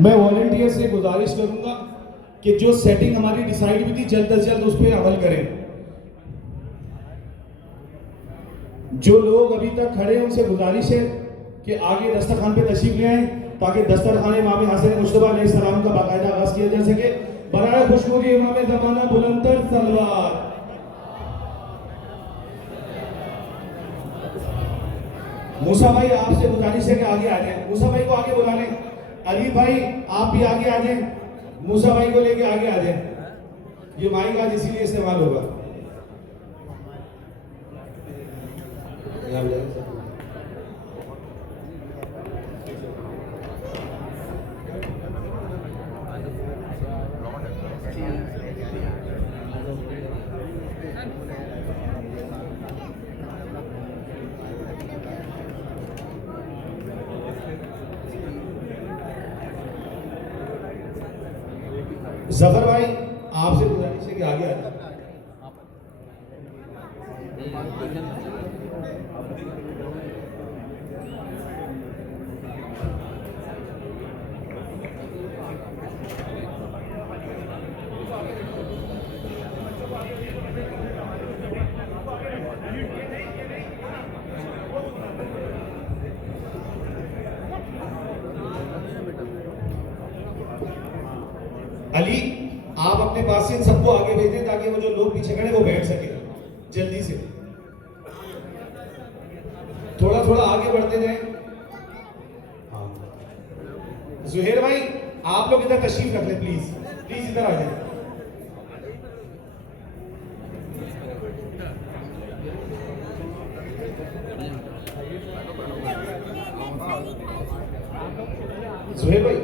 मैं वॉलंटियर से गुजारिश करूंगा कि जो सेटिंग हमारी डिसाइड हुई थी जल्द अज जल्द उस पर अमल करें। जो लोग अभी तक खड़े हैं उनसे गुजारिश है कि आगे दस्तरखान पे तशरीफ ले आए ताकि दस्तरखान इमाम हसन मुश्तबा अलैहिस्सलाम का बाकायदा आगाज किया जा सके। बराए खुशनूरी इमाम ज़माना बुलंदतर सलवार। मूसा भाई आपसे गुजारिश है कि आगे आ जाएं। मूसा भाई को आगे बुला लें। अली भाई आप भी आगे आ जाएं। मूसा भाई को लेके आगे आ जाएं। ये माइक आज इसीलिए इस्तेमाल होगा। जफर भाई आपसे गुजारिश है कि आगे आ जाए। अली आप अपने पास से इन सबको आगे भेज दें ताकि वो जो लोग पीछे खड़े वो बैठ सके जल्दी से। थोड़ा थोड़ा आगे बढ़ते जाएं। हाँ जुहेर भाई आप लोग इधर तशरीफ रख लें प्लीज प्लीज इधर आ जाए। जुहेर भाई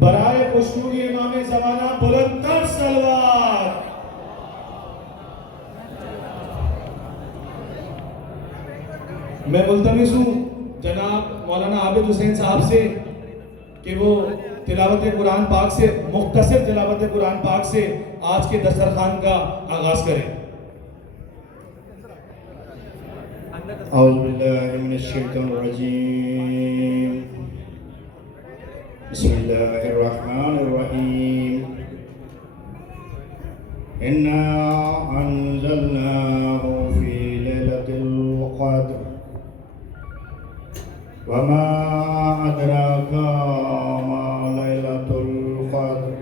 बराए खुशनूरी इमाम ज़माना बुलंदतर सलवार। मैं मुल्तमिस हूँ जनाब मौलाना आबिद हुसैन साहब से कि वो तिलावत कुरान पाक से मुख्तसर तिलावत कुरान पाक से आज के दस्तरखान का आगाज करें। औज़ु बिल्लाहि मिनश शैतानिर रजीम। बिस्मिल्लाहिर्रहमानिर्रहीम। इन्ना अंज़लनाहु फी लैलतिल क़द्र वमा अदराका मा लैलतुल क़द्र।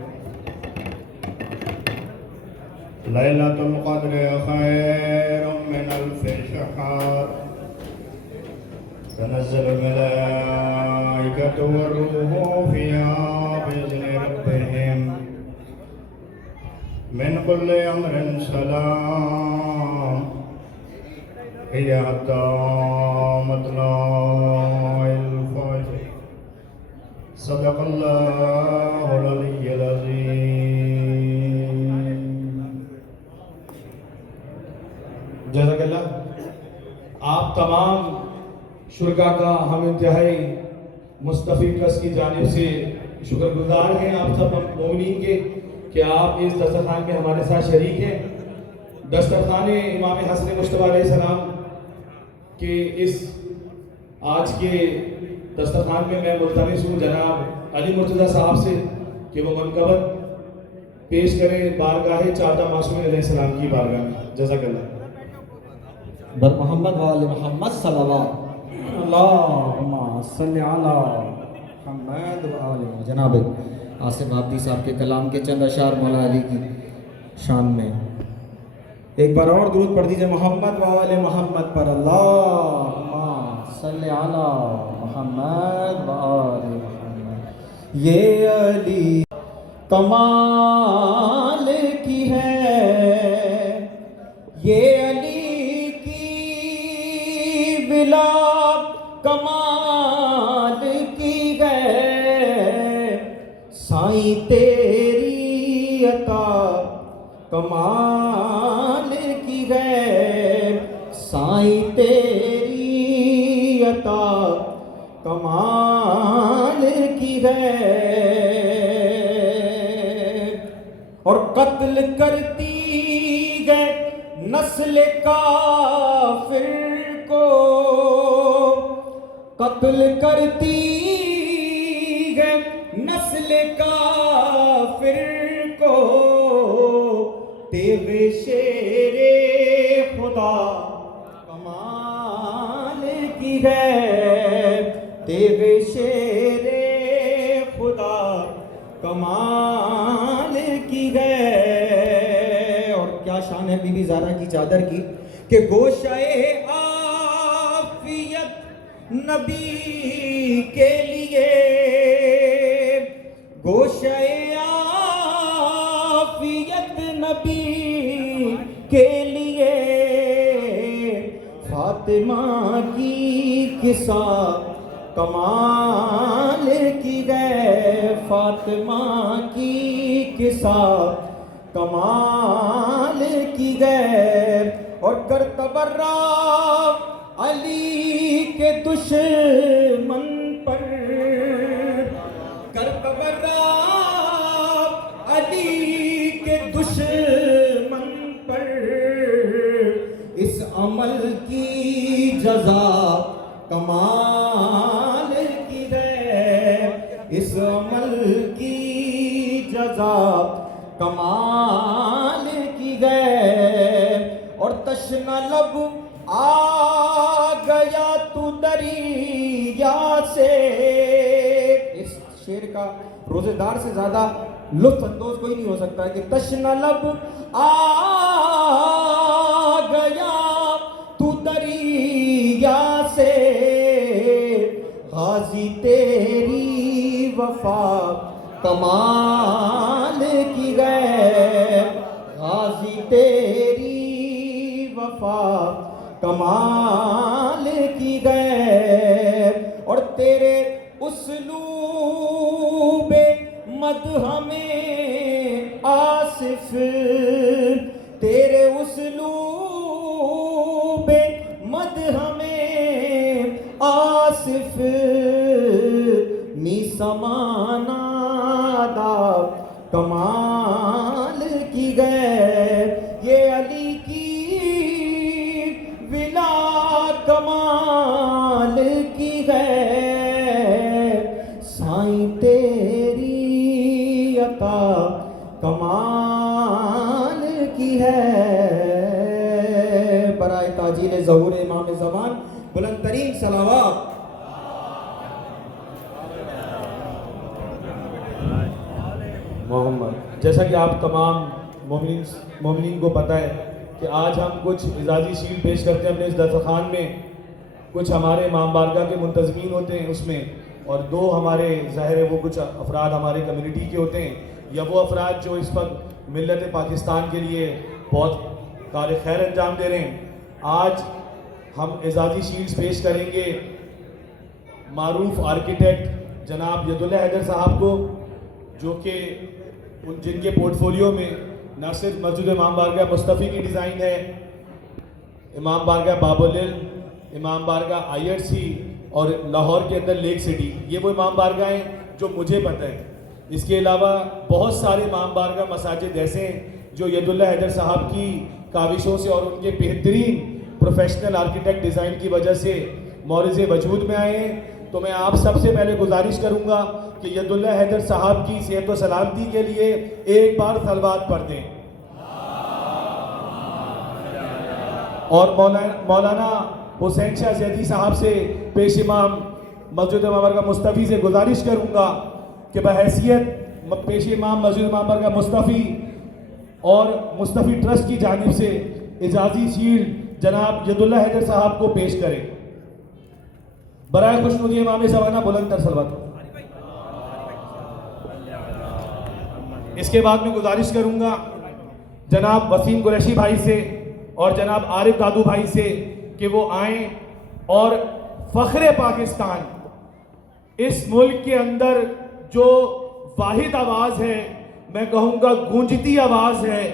लैलतुल क़द्र खैरुम मिन अल्फि शहर। तनज़्ज़लुल मलाइकतु वर्रूहु फ़ीहा बिइज़्नि रब्बिहिम मिन कुल्लि अम्रिन सलाम हिया हत्ता मत्लअल फ़ज्र। सदक़ल्लाहुल अलिय्युल अज़ीम। जज़ाकल्लाह। आप तमाम शुरका का हम इंतहाई मुस्तफ़ी कस की जानिब से शुक्रगुजार हैं आप सब मोमिनीन के कि आप इस दस्तरखान में हमारे साथ शरीक हैं। दस्तरखान इमाम हसन मुश्तबा अलैहिस्सलाम के इस आज के दस्तरखान में मैं मुल्तमिस हूँ जनाब अली मुर्तज़ा साहब से कि वो मुनक़बत पेश करें बारगाह चाचा मासूम अलैहिस्सलाम की बारगाह में। जज़ाकल्लाह। बर मोहम्मद वाले मोहम्मद सल्लल्लाहु अल्लाहुम्मा सल्लि अला मुहम्मद व आले। जनाब आसिफ आब्दी साहब के कलाम के चंद अशार मौला अली की शान में एक बार और दुरूद पढ़ दीजिए मोहम्मद व आले मोहम्मद पर। अल्लाहुम्मा सल्लि अला मुहम्मद व आले मुहम्मद। ये अली कमाल की है, ये अली की बिला कमाल की है। साईं तेरी अता कमाल की है। साईं तेरी अता कमाल की है। और कत्ल करती है नस्ल काफिर को कत्ल करती है नस्ल काफिर को, तेरे शेरे खुदा कमाल की है, तेरे शेरे खुदा कमाल की है। और क्या शान है बीबी ज़ारा की चादर की कि गोशाए आफियत नबी के लिए, गोशाए आफियत नबी के लिए, फातिमा की किस्सा कमाल की गए, फातिमा की किस्सा कमाल की गए। और कर तबर्रा अली के दुश्मन पर, कर तबर्रा अली के दुश्मन पर, इस अमल की जजा कमाल की है, इस अमल की जजा कमाल की है। और तशना लब आ गया तू दरिया से, इस शेर का रोजेदार से ज्यादा लुत्फ अंदोज कोई नहीं हो सकता है कि तशना लब आ गया तू दरिया से, गाजी तेरी वफा कमाल की है, गाजी तेरी वफा कमाल की है। और तेरे उसलूबे मदह में आसिफ, तेरे उसलूबे मदह में आसिफ, मी समानादा कमाल की गए। ये अली की विला कमाल की गए, साईं तेरी अता कमाल की है। बराए ताजील ज़हूर इमाम ज़मान बुलंद तरीन सलावत। मोहम्मद, जैसा कि आप तमाम मोमिनीन को पता है कि आज हम कुछ इजाज़ी शील पेश करते हैं अपने इस दस्तरखान में। कुछ हमारे इमाम बारगाह के मुंतज़मीन होते हैं उसमें, और दो हमारे ज़ाहिर है वो कुछ अफराद हमारे कम्युनिटी के होते हैं, या वो अफराद जो इस वक्त मिल्लत पाकिस्तान के लिए बहुत कार खैर अंजाम दे रहे हैं। आज हम इजाज़ी शील्ड्स पेश करेंगे मारूफ आर्किटेक्ट जनाब यदुल्ला हैदर साहब को, जो कि जिनके पोर्टफोलियो में न सिर्फ मस्जिद इमाम बारगाह मुस्तफ़ी की डिज़ाइन है, इमाम बारगाह बाबुल इल्म, इमाम बारगाह IRC और लाहौर के अंदर लेक सिटी, ये वो इमाम बारगाह हैं जो मुझे पता है। इसके अलावा बहुत सारे इमाम बारगाह मसाजिद ऐसे हैं जो यदुल्ला हैदर साहब की काविशों से और उनके बेहतरीन प्रोफेशनल आर्किटेक्ट डिज़ाइन की वजह से मौरिज़ वजूद में आए हैं। तो मैं आप सबसे पहले गुजारिश करूंगा कि यदुल्ला हैदर साहब की सेहत व सलामती के लिए एक बार सलवात पढ़ दें। और मौलाना हुसैन शाह जैदी साहब से पेश इमाम मस्जिद इमाम बारगाह मुस्तफ़ी से गुजारिश करूंगा कि बहैसियत पेश इमाम मस्जिद इमाम बारगाह मुस्तफ़ी और मुस्तफ़ी ट्रस्ट की जानिब से इजाज़ी शील्ड जनाब यदुल्ला हैदर साहब को पेश करें। बराए खुशनुदी इमाम ज़माना बुलंद तर सलवत। इसके बाद मैं गुजारिश करूंगा जनाब वसीम कुरैशी भाई से और जनाब आरिफ दादू भाई से कि वो आएँ और फ़ख्र पाकिस्तान, इस मुल्क के अंदर जो वाहिद आवाज़ है, मैं कहूँगा गूंजती आवाज़ है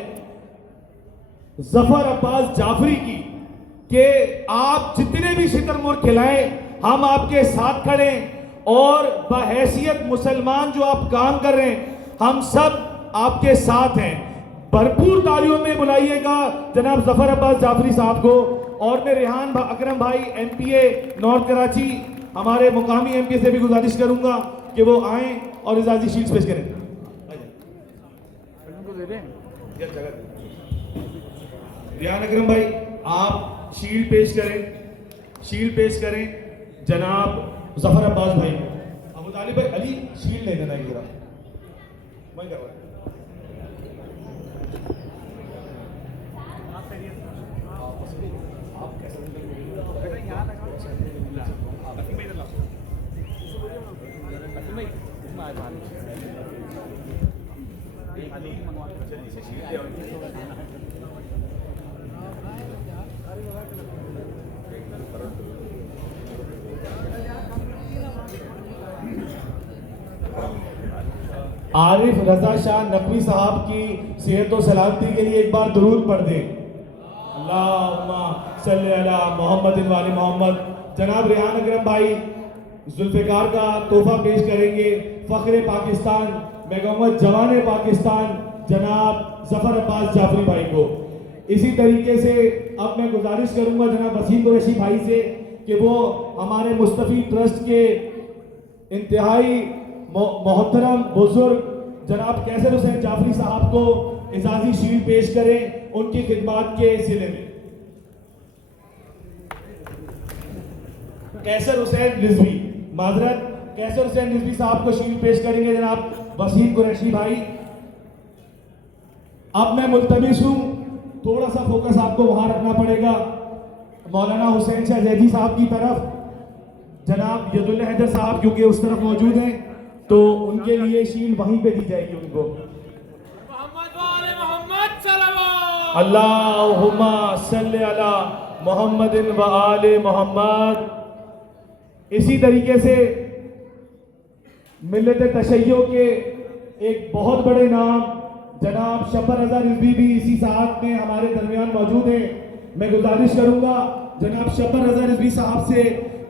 ज़फ़र अब्बास जाफरी की, कि आप जितने भी शितरमुर्ग खिलाएं हम आपके साथ खड़े हैं, और बहैसियत मुसलमान जो आप काम कर रहे हैं हम सब आपके साथ हैं। भरपूर तालियों में बुलाइएगा जनाब ज़फ़र अब्बास जाफरी साहब को। और मैं रेहान अकरम भाई MPA नॉर्थ कराची हमारे मुकामी एमपी से भी गुजारिश करूंगा कि वो आएं और इजाजी शील्ड पेश करें। रियान अकरम भाई आप शील्ड पेश करें जनाब जफर अब्बास भाई। अबू तालिब भाई अली शील्ड ले लेना जरा। आरिफ रजा शाह नकवी साहब की सेहत और सलामती के लिए एक बार दुरूद पढ़ दें। अल्लाहुम्मा सल्ली अला मोहम्मद वाले मोहम्मद। जनाब रियान अकरम भाई जुल्फ़िकार का तोहफा पेश करेंगे फ़ख्र पाकिस्तान मेगमत जवान पाकिस्तान जनाब जफर अब्बास जाफरी भाई को। इसी तरीके से अब मैं गुजारिश करूंगा जनाब वसीम कुरैशी भाई से कि वो हमारे मुस्तफ़ी ट्रस्ट के इंतहाई मोहतरम बुजुर्ग जनाब कैसर हुसैन जाफरी साहब को इजाज़ी शील्ड पेश करें उनकी खिदमत के सिले में। कैसर हुसैन रिजवी माजरत कैसर हुसैन रिजवी साहब को शील्ड पेश करेंगे जनाब वसीम कुरैशी भाई। अब मैं मुल्तमिस हूँ थोड़ा सा फोकस आपको वहां रखना पड़ेगा मौलाना हुसैन शाह जैदी साहब की तरफ। जनाब यदुल्ला हैदर साहब क्योंकि उस तरफ मौजूद हैं तो उनके लिए शील्ड वहीं पे दी जाएगी उनको। अल्लाहुम्मा सल्ली अला मोहम्मदिन व आले मोहम्मद। इसी तरीके से मिल्लत तशय्यो के एक बहुत बड़े नाम जनाब शब्बर रजा रिजवी भी इसी साथ में हमारे दरमियान मौजूद हैं। मैं गुजारिश करूंगा जनाब शब्बर रजा रिजवी साहब से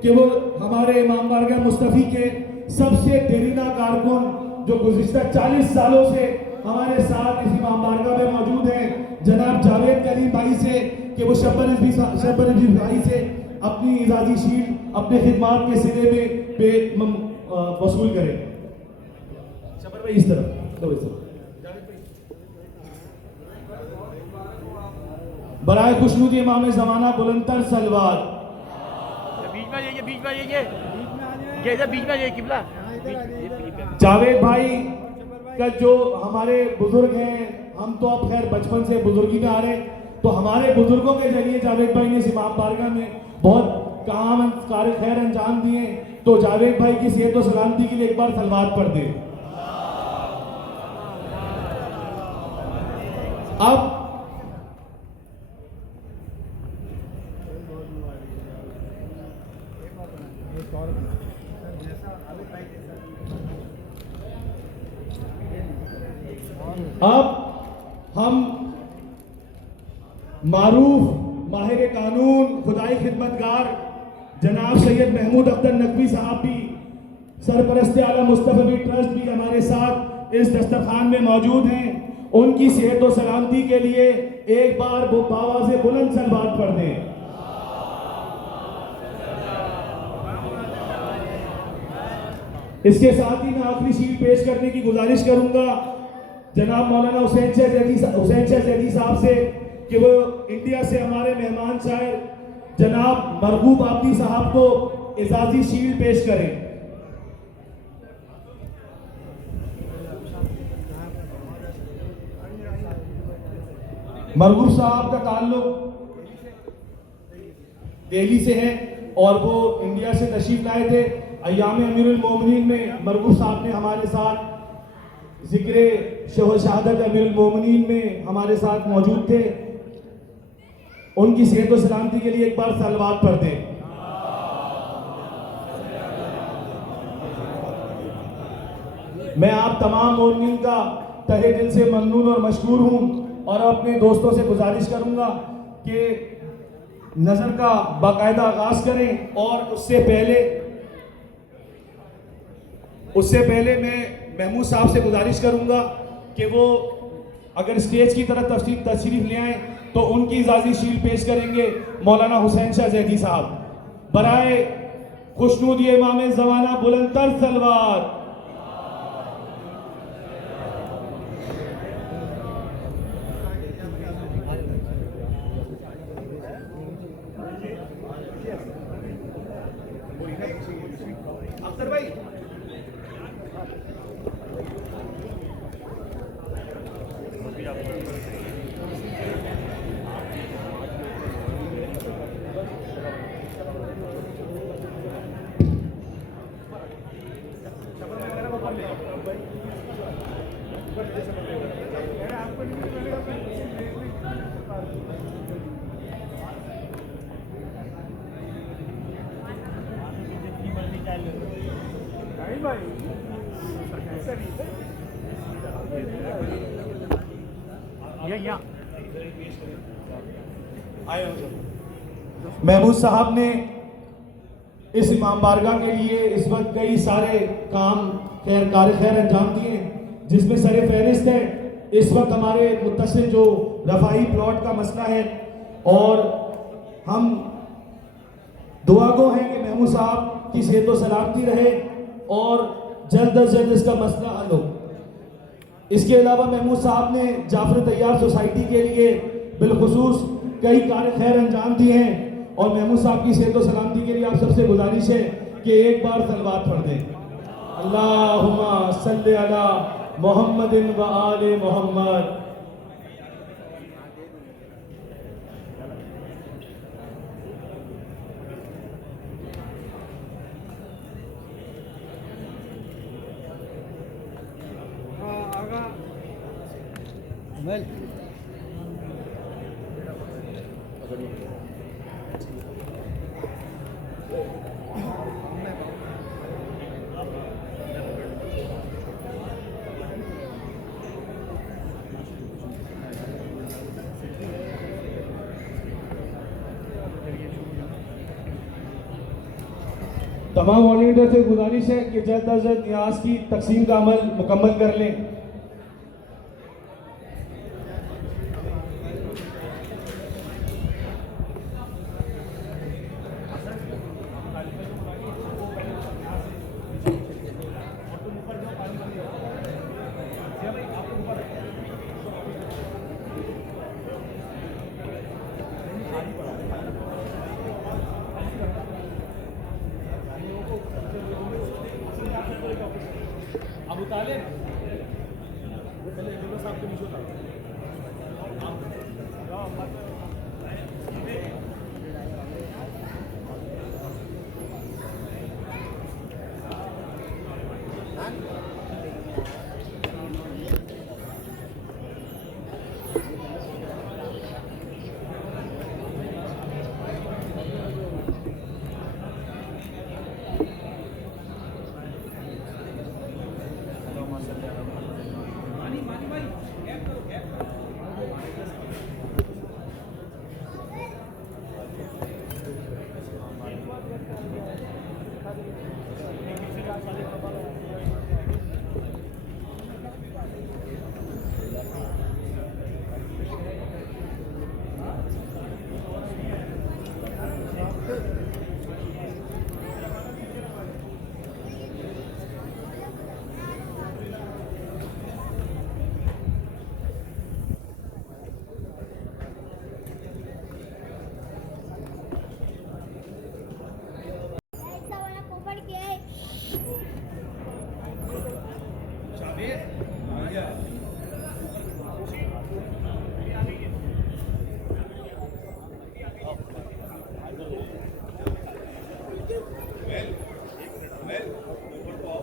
कि वो हमारे इमाम बारगाह मुस्तफ़ी के सबसे देरीना कारकुन जो गुज़िश्ता 40 सालों से हमारे साथ इस इमाम बारगाह में मौजूद हैं जनाब जावेद कलीम भाई से कि वो शब्बर रिजवी भाई से अपनी इजाज़ी शील्ड अपने खिदमात के सिले में वसूल करें। शब्बर भाई इस तरफ बराए खुशनूदी इमाम ज़माना बुलंदतर सलवार। जावेद भाई का जो हमारे बुजुर्ग हैं हम तो अब खैर बचपन से बुजुर्गी में आ रहे हैं तो हमारे बुजुर्गों के जरिए जावेद भाई ने इस इमाम बारगाह में बहुत काम कार्य खैर अंजाम दिए। तो जावेद भाई की सेहत और सलामती के लिए एक बार सलवात पढ़ दें। अब हम मारूफ माहिर कानून खुदाई खिदमतगार जनाब सैयद महमूद अख्तर नकवी साहब भी सरपरस्त आला मुस्तफ़ी ट्रस्ट भी हमारे साथ इस दस्तरखान में मौजूद हैं। उनकी सेहत और सलामती के लिए एक बार वो आवाज़ बुलंद सलवात पढ़ दें। इसके साथ ही मैं आखिरी शील्ड पेश करने की गुजारिश करूंगा जनाब मौलाना हुसैन शाह जैदी साहब से कि वो इंडिया से हमारे मेहमान शायर जनाब मरगूब आबदी साहब को इजाज़ी शील्ड पेश करें। मरगूब साहब का ताल्लुक दिल्ली से है और वो इंडिया से तशरीफ लाए थे। अय्याम अमीरुल मोमिनीन में मरगूब साहब ने हमारे साथ जिक्र शहादत अमीरुल मोमिनीन में हमारे साथ मौजूद थे। उनकी सेहत और सलामती के लिए एक बार सलवात पढ़ दें। मैं आप तमाम मोमिनीन का तहे दिल से ममनून और मशकूर हूँ और अपने दोस्तों से गुजारिश करूँगा कि नज़र का बाकायदा आगाज़ करें और उससे पहले मैं महमूद साहब से गुजारिश करूंगा कि वो अगर स्टेज की तरफ तशरीफ ले आएँ तो उनकी इजाज़ी शील्ड पेश करेंगे मौलाना हुसैन शाह जैदी साहब। बराए खुशनूदी इमाम ज़माना बुलंदतर सलवात। अख्तर भाई महमूद साहब ने इस इमाम बारगाह के लिए इस वक्त कई सारे काम खैर अंजाम दिए, जिसमें सर फहरिस्त है इस वक्त हमारे मुत्तसिल जो रफाई प्लॉट का मसला है, और हम दुआ गो हैं कि महमूद साहब की सेहत व सलामती रहे और जल्द अज जल्द इसका मसला हल हो। इसके अलावा महमूद साहब ने जाफर तैयार सोसाइटी के लिए बिलखुसूस कई कार्य खैर अंजाम दिए हैं, और महमूद साहब की सेहत व सलामती के लिए आप सबसे गुजारिश है कि एक बार सलवात पढ़ दें। अल्लाहुम्मा सल्ली अला मुहम्मदिन व आले मोहम्मद। तमाम वॉलंटियर से गुजारिश है कि जल्द अज जल्द न्याज की तकसीम का अमल मुकम्मल कर लें। अबू तालिब पहले साहब के नीचे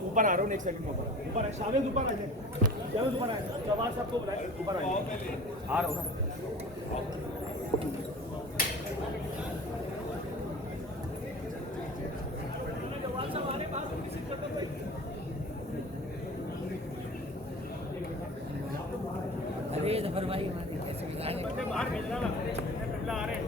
ऊपर आ रहा हूँ, एक सेकंड में ऊपर है। शामिल ऊपर आ जाए, शामिल ऊपर आए, जवाब सबको बुलाए, ऊपर आ रहा हूँ ना। अरे जफर भाई कैसे बाहर भेजना ना, पहला आ रहे हैं।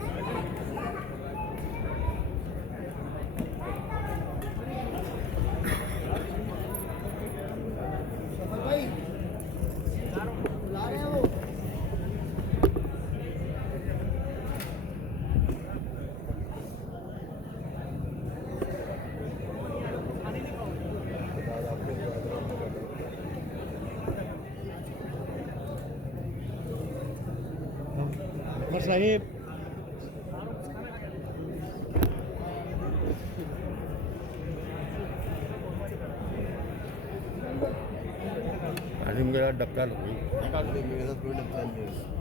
साहेब मेरा डक्का मेरे साथ कोई डक्का नहीं है।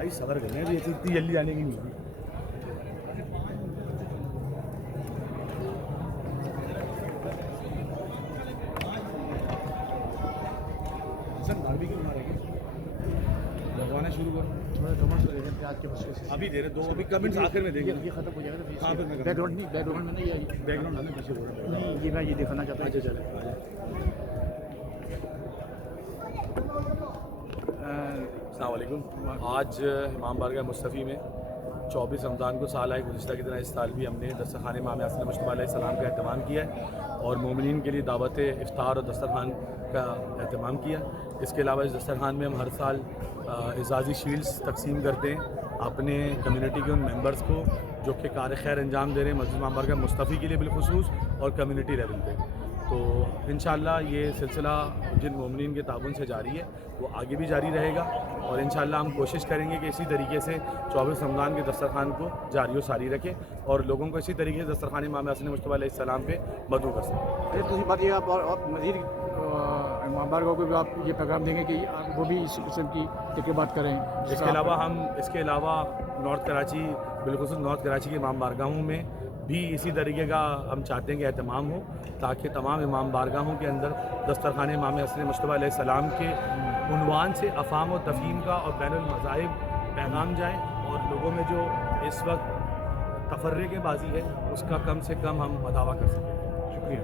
भाई सबर करने भी इतनी जल्दी आने की नहीं। लगवाना शुरू कर थोड़ा टमाटर दे दें प्याज के मसले से अभी दे रहे दो अभी कमेंट्स आखिर में देंगे ये खत्म हो जाएगा तो हाँ, फिर मैं बैकग्राउंड नहीं बैकग्राउंड में नहीं ये बैकग्राउंड आने पीछे बोल रहा नहीं ये मैं ये दिखाना चाहता हूँ। अच्छा चले अस्सलाम वालेकुम। आज इमाम बारगाह मुस्तफ़ी में 24 रमज़ान को साल आए गुज़िश्ता की तरह इस साल भी हमने दस्तरख़ान इमाम यासिन मुस्तफ़ा अलैहिस्सलाम का अहतमाम किया है और मोमिनीन के लिए दावत इफ्तार और दस्तरख़ान का अहतमाम किया। इसके अलावा इस दस्तरख़ान में हम हर साल एजाज़ी शील्ड्स तकसीम करते हैं अपने कम्युनिटी के उन मेंबर्स को जो कि कार खैर अंजाम दे रहे हैं मस्जिद इमाम बारगाह मुस्तफ़ी के लिए बिलखुसूस और कम्युनिटी लेवल पे। तो इंशाअल्लाह ये सिलसिला जिन मोमिनीन के ताबन से जारी है वो आगे भी जारी रहेगा और इंशाअल्लाह हम कोशिश करेंगे कि इसी तरीके से 24 रमज़ान के दस्तरख़ान को जारी व सारी रखें और लोगों को इसी तरीके से दस्तरख़ान इमाम यासिन मुस्तफ़ा अलैहिस्सलाम पे मदऊ कर सकें। दूसरी बात ये आप मज़ीद इमाम बारगाह को भी आप ये पैगाम देंगे कि वो भी इस किस्म की तकरीबात करें। इसके अलावा नॉर्थ कराची बिलखुसूस नॉर्थ कराची के इमाम बारगाहों में भी इसी तरीके का हम चाहते हैं कि एहतमाम हो ताकि तमाम इमाम बारगाहों के अंदर दस्तरख़ान इमाम यासिन मुस्तफ़ा अलैहिस्सलाम के उन्वान से अफ़ाम और तफ़हीम का और बैनुल मज़ाहिब पैगाम जाए और लोगों में जो इस वक्त तफर्रे के बाजी है उसका कम से कम हम अदावा कर सकें। शुक्रिया।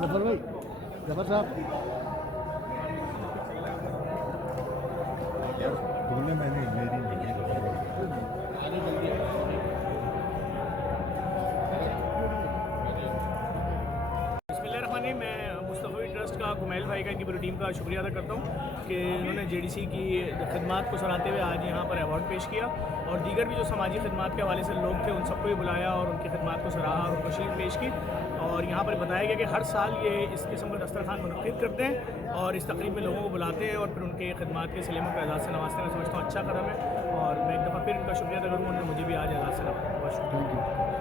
जफर भाई जफर साहब बोलने मैंने मेरी नहीं बिस्मिल्लाहिर्रहमानिर्रहीम। मैं मुस्तफ़ी ट्रस्ट का कुमैल भाई का इनकी पूरी टीम का शुक्रिया अदा करता हूँ कि इन्होंने जेडीसी की खिदमात को सराहते हुए आज यहाँ पर अवार्ड पेश किया और दीगर भी जो समाजी खिदमात के हवाले से लोग थे उन सबको भी बुलाया और उनकी खिदमात को सराहा और उनको शील्ड पेश की और यहाँ पर बताया गया कि हर साल ये इस किस्म का दस्तरखान मुनक़िद करते हैं और इस तकरीब में लोगों को बुलाते हैं और फिर उनके खिदमात के सिले में एजाज़ से नवाजते हैं। मैं समझता हूँ अच्छा कदम है और मैं एक दफ़ा फिर इनका शुक्रिया अदा करूँ उन्होंने मुझे भी आज एजाज़ से नवाजा। बहुत शुक्रिया।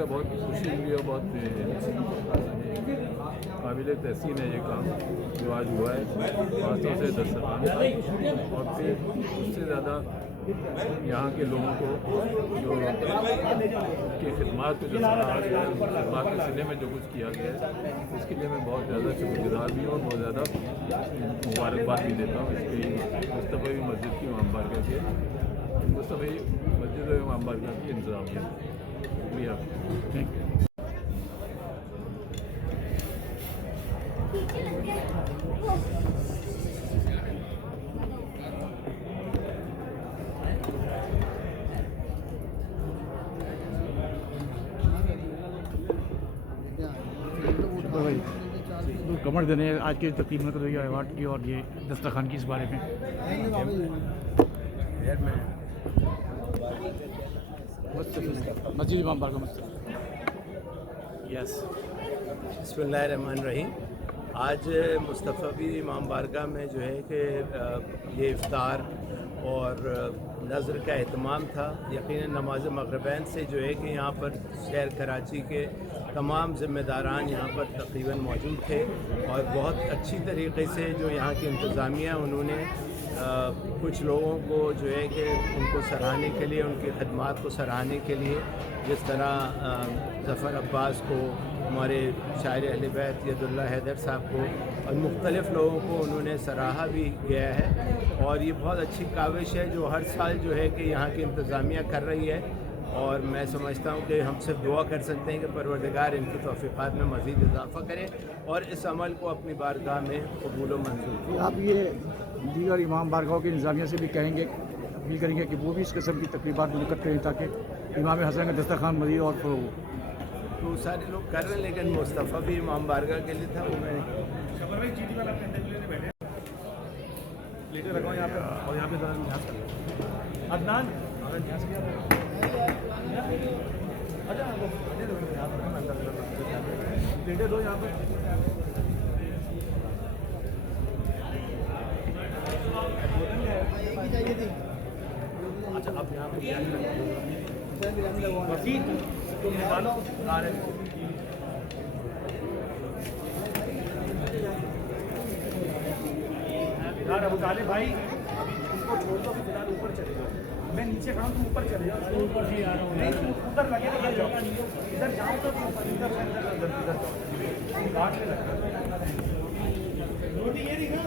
का बहुत खुशी हुई और बहुत काबिल तहसीन है ये काम जो आज हुआ है। 500 से दस्तरखान और फिर उससे ज़्यादा यहाँ के लोगों को जो की खिदमत को जो सराहा गया है, खिदमत के सिले में जो कुछ किया गया है, इसके लिए मैं बहुत ज़्यादा शुक्रगुजार भी हूँ और बहुत ज़्यादा मुबारकबाद भी देता हूँ इसके मुस्तफ़ी मस्जिद की इमाम बारगाह के मुस्तफ़ी मस्जिद और इमाम बारगाह की इंतज़ामिया। शुक्रिया, थैंक यू। कमर देने आज की तकरीब में तो ये अवार्ड की और ये दस्तरखान की इस बारे में मस्जिद इमाम बारगाह मस्जिद। यस, बिस्मिल्लाहिर्रहमानिर्रहीम। आज मुस्तफ़ी इमाम बारगाह में जो है कि ये इफ्तार और नज़र का एहतमाम था। यकीनन नमाज मग़रिबैन से जो है कि यहाँ पर शहर कराची के तमाम ज़िम्मेदारान यहाँ पर तकरीबन मौजूद थे और बहुत अच्छी तरीके से जो यहाँ की इंतज़ामिया उन्होंने कुछ लोगों को जो है कि उनको सराहने के लिए, उनकी खदमात को सराहने के लिए, जिस तरह ज़फ़र अब्बास को, हमारे शायर अहले बैत यदुल्ला हैदर साहब को और मुख्तलिफ़ लोगों को उन्होंने सराहा भी गया है। और ये बहुत अच्छी काविश है जो हर साल जो है कि यहाँ की इंतज़ामिया कर रही है और मैं समझता हूँ कि हम सिर्फ दुआ कर सकते हैं कि परवरदिगार इनकी तौफ़ीक़ात में मज़ीद इजाफ़ा करे और इस अमल को अपनी बारगाह में कबूल व मंजूर करें। आप ये दीगर इमाम बारगाहों की इंतज़ामिया से भी कहेंगे, अपील करेंगे कि वो भी इस किस्म की तकरीबात मुनक़द करें ताकि इमाम हसन का दस्तरखान मज़ीद और फ़रोग़ हो। तो सारे लोग कर रहे हैं लेकिन मुस्तफ़ा भी इमाम बारगाह के लिए था वो मैं लेटर रखा यहाँ पे और यहाँ पे अदनान लेटर दो यहाँ पर। अच्छा अब यहाँ पे वसीद तुम निकालो नारे यार अबू तालिब भाई उसको छोड़ दो कि फिलहाल ऊपर चले जाओ। मैं नीचे खड़ा हूँ, तुम ऊपर चले जाओ। ऊपर ही आ रहा हूँ। नहीं तुम उधर लगे तो जाओ, इधर जाओ तो तुम ऊपर, इधर से इधर जाओ, घाट में लगता रोटी ये नहीं ना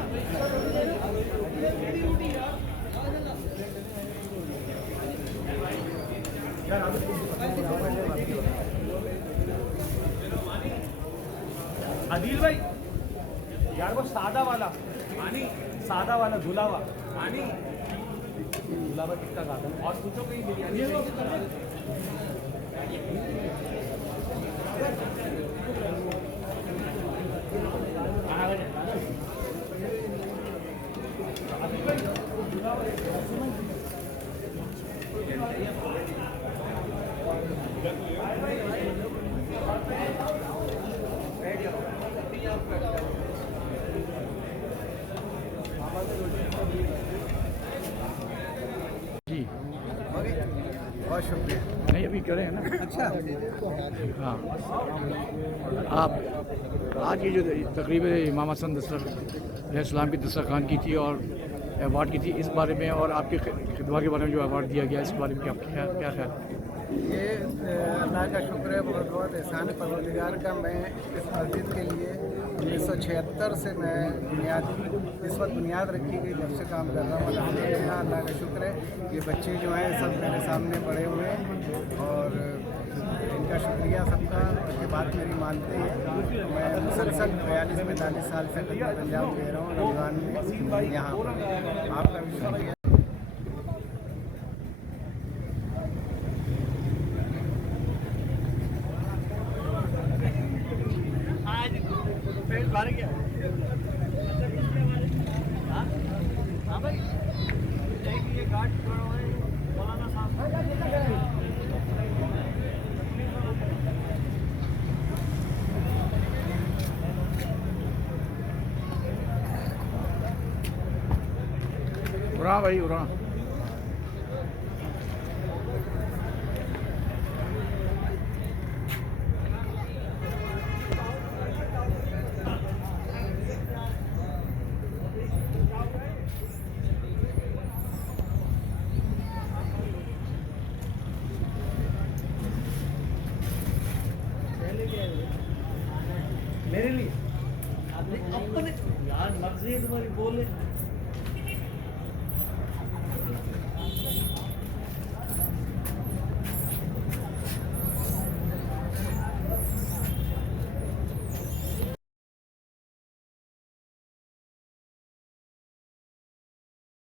रोटी यार आदिल भाई यार वो सादा वाला पानी, सादा वाला धुलावा पानी, धुलावा टिक्का खाता और पूछो कहीं बिरयानी जी बहुत शुक्रिया। नहीं अभी करें ना। अच्छा, हाँ आप आज ये जो तकरीब इमाम हसन इस्लाम की दस्तरखान की थी और अवार्ड की थी, इस बारे में और आपकी खिदमत के बारे में जो अवार्ड दिया गया इस बारे में क्या क्या ख्याल? ये अल्लाह का शुक्र है, बहुत बहुत एहसान परवरदिगार का। मैं इस मस्जिद के लिए 1976 से मैं इस वक्त बुनियाद रखी गई जब से काम कर रहा हूँ। अल्हम्दुलिल्लाह, अल्लाह का शुक्र है। ये बच्चे जो हैं सब मेरे सामने बड़े हुए हैं और इनका शुक्रिया सबका कि बात मेरी मानते हैं। मैं मुसलसल 42-45 साल से खिदमत अंजाम दे रहा हूँ रमज़ान में यहाँ। आपका भी शुक्रिया। भर गया हाँ भाई ये घाट मौलाना साहब उरा भाई उरा। नहीं